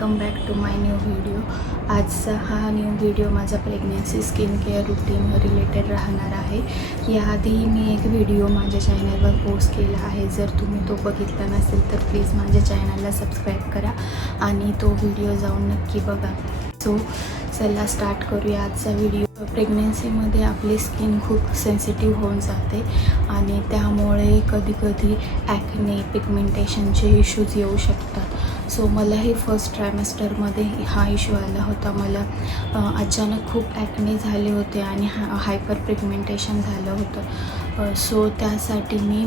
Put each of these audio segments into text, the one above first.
Welcome back to my new video. आजचा हा new video माझा प्रेग्नन्सी स्किन केअर रुटीनवर रिलेटेड राहणार आहे। याआधी मी एक व्हिडिओ माझ्या चॅनलवर पोस्ट केला आहे, जर तुम्ही तो बघितला नसेल तर प्लीज माझ्या चॅनलला सबस्क्राईब करा आणि तो व्हिडिओ जाऊन नक्की बघा। सो चला स्टार्ट करूया आजचा व्हिडिओ। प्रेग्नन्सीमध्ये आपली स्किन खूप सेन्सिटिव्ह होऊन जाते आणि त्यामुळे कधीकधी ॲक्ने, पिगमेंटेशनचे इश्यूज येऊ शकतात। सो मलाही फर्स्ट ट्रायमेस्टरमध्ये हा इश्यू आला होता। मला अचानक खूप ॲक्ने झाले होते आणि हायपर पिगमेंटेशन झालं होतं। सो त्यासाठी मी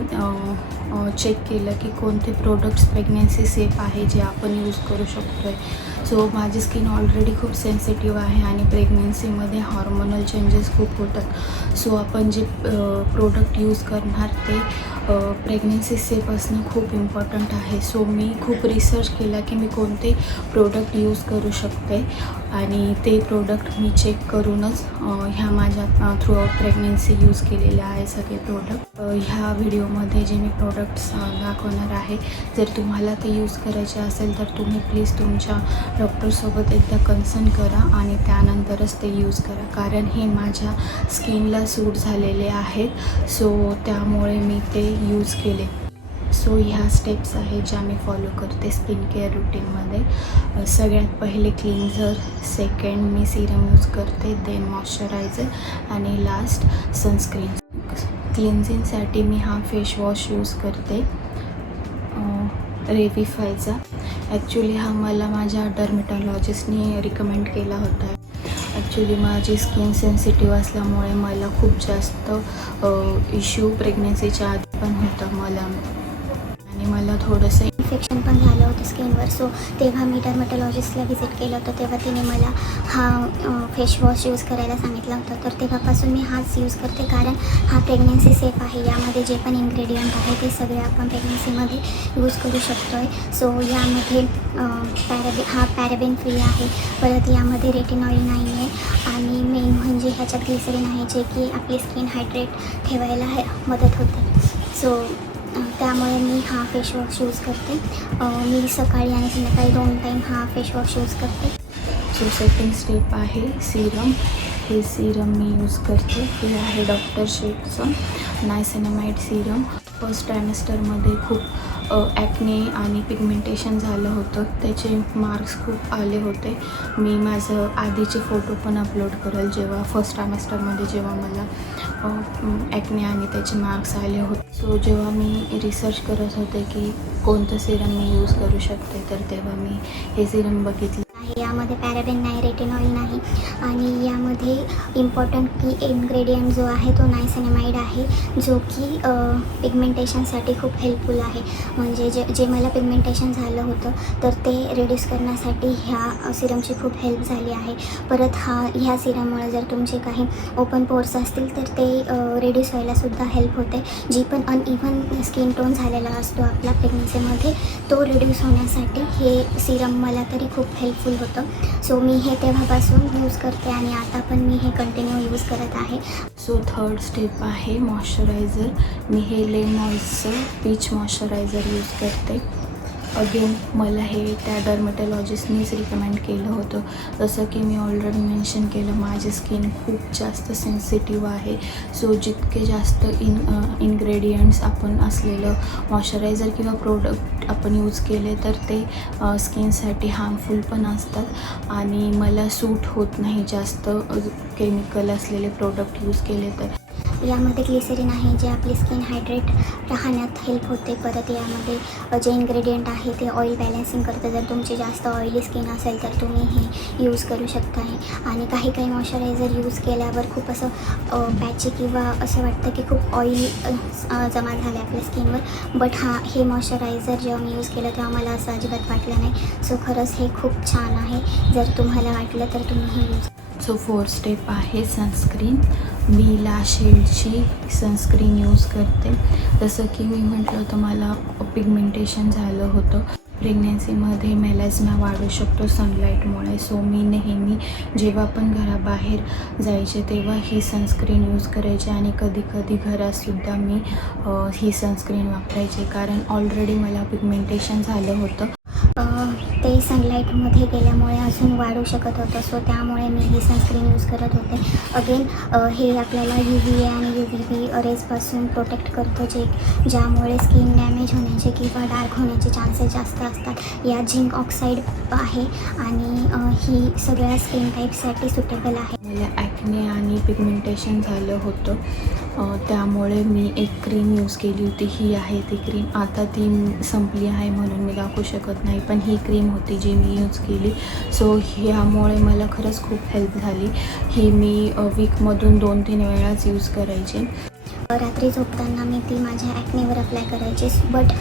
चेक केलं की कोणते प्रोडक्ट्स प्रेग्नन्सी सेफ आहे जे आपण यूज करू शकतो आहे। सो माझी स्किन ऑलरेडी खूप सेन्सिटिव्ह आहे आणि प्रेग्नन्सीमध्ये हॉर्मोनल चेंजेस खूप होतात। सो आपण जे प्रोडक्ट यूज करणार ते प्रेग्नन्सी सेफ असणं खूप इम्पॉर्टंट आहे। सो मी खूप रिसर्च केला की मी कोणते प्रोडक्ट यूज करू शकते आणि ते प्रोडक्ट मी चेक करूनच ह्या माझ्या थ्रूआउट प्रेग्नन्सी यूज केलेले आहे सगळे प्रोडक्ट। ह्या व्हिडिओमध्ये जे मी प्रोडक्ट्स दाखवणार आहे, जर तुम्हाला ते यूज करायचे असेल तर तुम्ही प्लीज तुमच्या डॉक्टरसोबत एकदा कन्सल्ट करा आणि त्यानंतरच ते यूज करा, कारण हे माझ्या स्किनला सूट झालेले आहेत। सो त्यामुळे मी ते यूज केले। सो ह्या स्टेप्स आहेत ज्या मी फॉलो करते स्किन केअर रुटीनमध्ये। सगळ्यात पहिले क्लिन्झर, सेकंड मी सिरम यूज करते, देन मॉइश्चरायझर आणि लास्ट सनस्क्रीन। क्लिन्झिंगसाठी मी हा फेस वॉश यूज करते रेविफायचा। ॲक्च्युली हा मला माझ्या डर्मेटॉलॉजिस्टनी रिकमेंड केला होता। ॲक्च्युली माझी स्किन सेन्सिटिव्ह असल्यामुळे मला खूप जास्त इश्यू प्रेग्नन्सीच्या आधी पण होता मला थोडंसं इन्फेक्शन पण झालं होतं स्किनवर। सो तेव्हा मी डर्मेटॉलॉजिस्टला व्हिजिट केलं होतं, तेव्हा तिने मला हा फेस वॉश यूज करायला सांगितलं होतं। तर तेव्हापासून मी हाच यूज करते, कारण हा प्रेग्नन्सी सेफ आहे। यामध्ये जे पण इन्ग्रेडियंट आहे ते सगळे आपण प्रेग्नन्सीमध्ये यूज करू शकतो आहे। सो यामध्ये पॅराबेन फ्री आहे, परत यामध्ये रेटिनॉल नाही आहे आणि मेन म्हणजे ह्याच्यात ग्लिसरीन आहे, जे की आपली स्किन हायड्रेट ठेवायला मदत होते। सो त्यामुळे मी हा फेस वॉश यूज करते। मी सकाळी आणि संध्याकाळी 2 टाईम हा फेस वॉश यूज करते। सो सेकंड स्टेप आहे सिरम। हे सिरम मी यूज करते, हे आहे डॉक्टर शेटचं नायसिनामाइड सिरम। फर्स्ट ट्रायमेस्टरमध्ये खूप ॲक्ने आणि पिगमेंटेशन झालं होतं, त्याचे मार्क्स खूप आले होते। मी माझं आधीचे फोटो पण अपलोड करेल जेव्हा फर्स्ट ट्रायमेस्टरमध्ये जेव्हा मला ॲक्ने आणि त्याचे मार्क्स आले होते। सो जेव्हा मी रिसर्च करत होते की कोणतं सिरम मी यूज करू शकते, तर तेव्हा मी हे सिरम बघितलं। यामध्ये पॅराबेन नाही, रेटिनॉल नाही आणि यामध्ये इम्पॉर्टंट की इन्ग्रेडियंट जो आहे तो नायसिनामाइड आहे, जो की पिगमेंटेशनसाठी खूप हेल्पफुल आहे। म्हणजे जे मला पिगमेंटेशन झालं होतं तर ते रिड्यूस करण्यासाठी ह्या सिरमची खूप हेल्प झाली आहे। परत ह्या सिरममुळे जर तुमचे काही ओपन पोर्स असतील तर ते रिड्यूस व्हायलासुद्धा हेल्प होते। जी पण अनइव्हन स्किन टोन झालेला असतो आपला प्रेग्नन्सीमध्ये, तो रिड्यूस होण्यासाठी हे सिरम मला तरी खूप हेल्पफुल होतं। सो मी हे तेव्हापासून यूज करते आणि आता पण मी हे कंटिन्यू यूज करत आहे। सो थर्ड स्टेप आहे मॉइश्चरायझर। मी हे लेमॉइसचं पीच मॉइश्चरायझर यूज करते। अगेन मला हे त्या डर्मेटॉलॉजिस्टनीच रिकमेंड केलं होतं। जसं की मी ऑलरेडी मेन्शन केलं, माझी स्किन खूप जास्त सेन्सिटिव्ह आहे। सो जितके जास्त इन्ग्रेडियंट्स आपण असलेलं मॉइश्चरायझर किंवा प्रोडक्ट आपण यूज केले तर ते स्किनसाठी हार्मफुल पण असतात आणि मला सूट होत नाही जास्त केमिकल असलेले प्रोडक्ट यूज केले तर। यामध्ये ग्लिसरीन आहे, जे आपली स्किन हायड्रेट राहण्यात हेल्प होते। परत यामध्ये जे इन्ग्रेडियंट आहे ते ऑइल बॅलन्सिंग करतं। जर तुमची जास्त ऑइली स्किन असेल तर तुम्ही हे यूज करू शकता आहे। आणि काही मॉइश्चरायझर यूज केल्यावर खूप असं पॅची किंवा असं वाटतं की खूप ऑइल जमा झालं आपल्या स्किनवर, बट हे मॉइश्चरायझर जेव्हा मी यूज केलं तेव्हा मला असं अजिबात वाटलं नाही। सो खरंच हे खूप छान आहे, जर तुम्हाला वाटलं तर तुम्ही हे यूज। सो फोर्थ स्टेप आहे सनस्क्रीन। मी लाशेडची सनस्क्रीन यूज करते। जसं की मी म्हटलं होतं, मला पिगमेंटेशन झालं होतं। प्रेग्नन्सीमध्ये मेलॅस्मा वाढू शकतो सनलाईटमुळे। सो मी नेहमी जेव्हा पण घराबाहेर जायचे तेव्हा ही सनस्क्रीन यूज करायचे आणि कधी घरातसुद्धा मी ही सनस्क्रीन वापरायचे, कारण ऑलरेडी मला पिगमेंटेशन झालं होतं। ते सनलाईटमध्ये गेल्यामुळे अजून वाढू शकत होतं. सो त्यामुळे मी ही सनस्क्रीन यूज करत होते. अगेन हे आपल्याला UVA आणि UVB रेजपासून प्रोटेक्ट करतं, ज्यामुळे स्किन डॅमेज होण्याचे किंवा डार्क होण्याचे चान्सेस जास्त असतात. यात झिंक ऑक्साईड आहे आणि ही सगळ्या स्किन टाईपसाठी सुटेबल आहे. मला ॲक्ने आणि पिगमेंटेशन झालं होतं, त्यामुळे मी एक क्रीम यूज केली होती. ही आहे ती क्रीम. आता ती संपली आहे म्हणून मी दाखवू शकत नाही, पण ही क्रीम होती जी मी यूज केली. सो ह्यामुळे मला खरंच खूप हेल्प झाली. ही मी वीकमधून 2-3 वेळाच यूज करायचे. रात्री झोपताना मी ती माझ्या ॲक्नेवर अप्लाय करायची, बट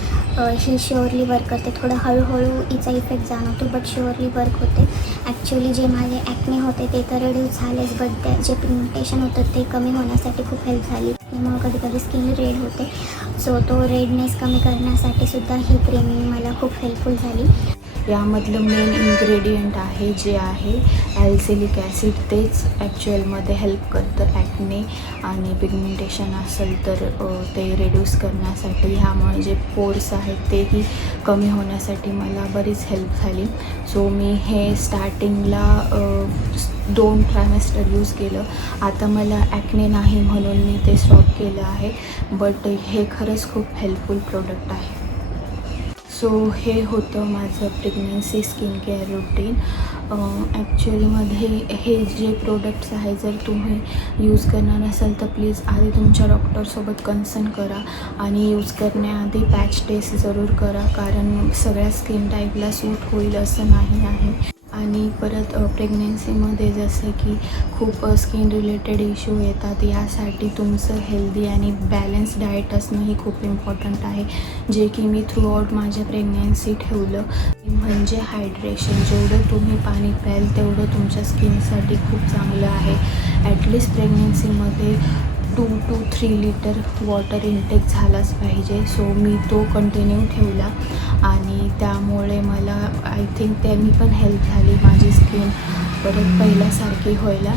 ही शुअरली वर्क करते. थोडं हळूहळू हिचा इफेक्ट जाणवतो, बट शुअरली वर्क होते. ॲक्च्युली जे माझे ॲक्ने होते ते तर रिड्यूस झालेच, बट जे पिगमेंटेशन होतं ते कमी होण्यासाठी खूप हेल्प झाली. मग कधी कधी स्किन रेड होते, सो तो रेडनेस कमी करण्यासाठी सुद्धा ही क्रीम मला खूप हेल्पफुल झाली. यामधलं मेन इन्ग्रेडियंट आहे जे आहे ॲल्सिलिक ॲसिड. तेच ॲक्च्युअलमध्ये हेल्प करतं ॲक्ने आणि पिगमेंटेशन असेल तर ते रिड्यूस करण्यासाठी. ह्यामुळे जे पोर्स आहेत तेही कमी होण्यासाठी मला बरीच हेल्प झाली. सो मी हे स्टार्टिंगला 2 ट्रायमेस्टर यूज केलं. आता मला ॲक्ने नाही म्हणून मी ते स्टॉप केलं आहे, बट हे खरंच खूप हेल्पफुल प्रोडक्ट आहे. सो हे होतं माझं प्रेग्नन्सी स्किन केअर रुटीन. ॲक्च्युअलीमध्ये हे जे प्रोडक्ट्स आहे, जर तुम्ही यूज करणार नसाल तर प्लीज आधी तुमच्या डॉक्टरसोबत कन्सल्ट करा आणि यूज करण्याआधी पॅच टेस्ट जरूर करा, कारण सगळ्या स्किन टाईपला सूट होईल असं नाही आहे. आणि परत प्रेग्नेन्सीमध्ये जसं की खूप स्किन रिलेटेड इश्यू येतात, यासाठी तुमचं हेल्दी आणि बॅलन्स डाएट असणंही खूप इम्पॉर्टंट आहे, जे की मी थ्रूआउट माझ्या प्रेग्नेन्सी ठेवलं. म्हणजे हायड्रेशन. जेवढं तुम्ही पाणी प्याल तेवढं तुमच्या स्किनसाठी खूप चांगलं आहे. ॲटलिस्ट प्रेग्नेन्सीमध्ये 2 to 3 लिटर वॉटर इनटेक झालाच पाहिजे. सो मी तो कंटिन्यू ठेवला आणि त्यामुळे मला आय थिंक त्यांनी पण हेल्प झाली माझी स्किन परत पहिल्यासारखी व्हायला.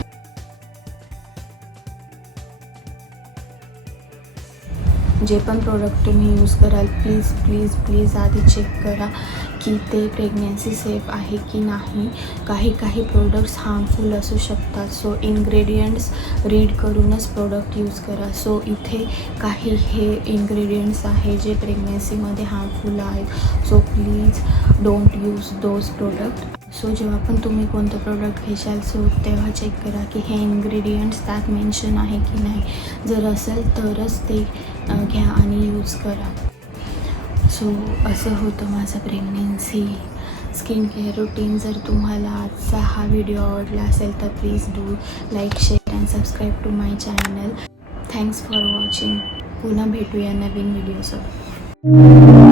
जे पण प्रोडक्ट तुम्ही यूज कराल प्लीज प्लीज प्लीज आधी चेक करा की ते प्रेग्नन्सी सेफ आहे की नाही. काही प्रोडक्ट्स हार्मफुल असू शकतात. सो इन्ग्रेडियंट्स रीड करूनच प्रोडक्ट यूज करा. सो इथे काही हे इन्ग्रेडियंट्स आहे जे प्रेग्नन्सीमध्ये हार्मफुल आहेत. So please don't use those product. So जेव्हा पण तुम्ही कोणतं प्रोडक्ट घेशाल सो तेव्हा चेक करा की हे इन्ग्रेडियंट्स त्यात मेन्शन आहे की नाही. जर असेल तरच ते घ्या आणि यूज करा. सो असं होतं माझं प्रेग्नेन्सी स्किन केअर रुटीन. जर तुम्हाला आजचा हा व्हिडिओ आवडला असेल तर please do like, share and subscribe to my channel. Thanks for watching. पुन्हा भेटूया नवीन व्हिडिओसोबत.